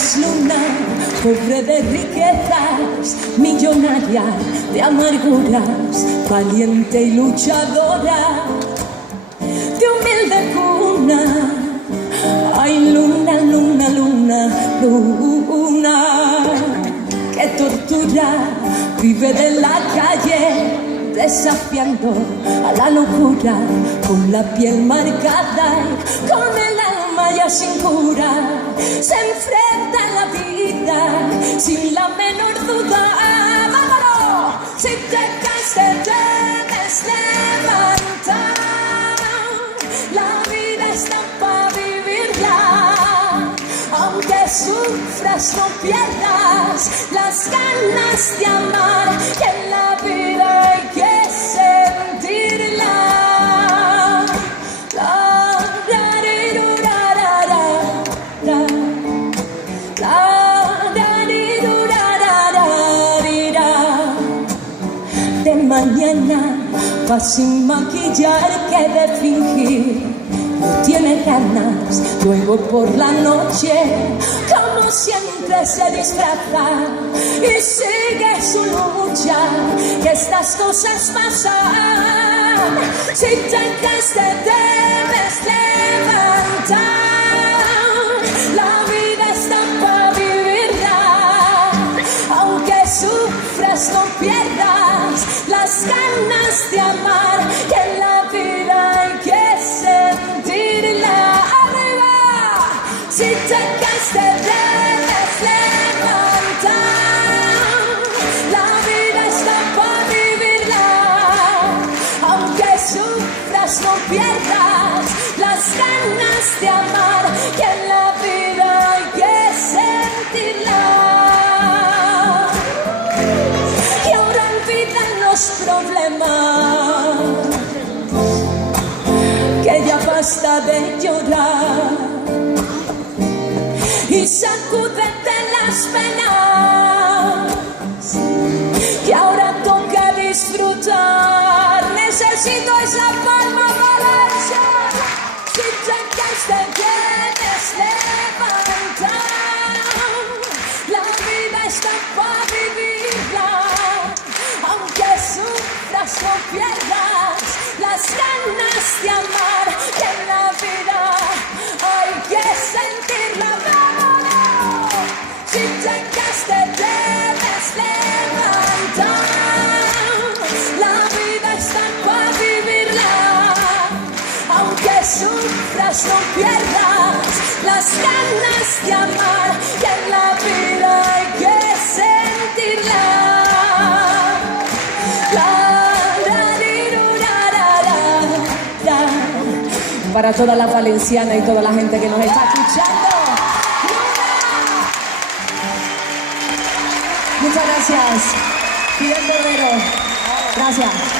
es luna, pobre de riquezas, millonaria de amarguras, valiente y luchadora, de humilde cuna. Ay, luna, luna, luna, luna, que tortura, vive de la calle, desafiando a la locura, con la piel marcada y con el alma ya sin cura. Se enfrenta a la vida sin la menor duda. ¡Vámonos! Si te caes te debes levantar. La vida está para vivirla. Aunque sufras no pierdas las ganas de amar, que en la vida hay que sentirla. De mañana va sin maquillar que de fingir, no tiene ganas. Luego por la noche, como siempre, se disfraza y sigue su lucha, que estas cosas pasan. Si te caes te debes levantar. La vida está para vivirla. Aunque sufras no pierdas las ganas de amar, que en la vida hay que sentirla. ¡Arriba! Si te caes te debes levantar. La vida está para vivirla. Aunque sufras no pierdas las ganas de amar, que en la vida hay que sentirla. Problemas, que ya basta de llorar y sacúdete las penas, que ahora toca disfrutar. Necesito esa palma para echar. Si te caes te debes levantar. La vida está para vivirla. Aunque sufras no pierdas las ganas de amar, que en la vida hay que sentirla. ¡Vámonos! Si te caes te debes levantar. La vida está para vivirla. Aunque sufras no pierdas las ganas de amar, que en la vida hay que sentirla. Para toda la valenciana y toda la gente que nos está escuchando. Muchas gracias. Fidel Cordero. Gracias.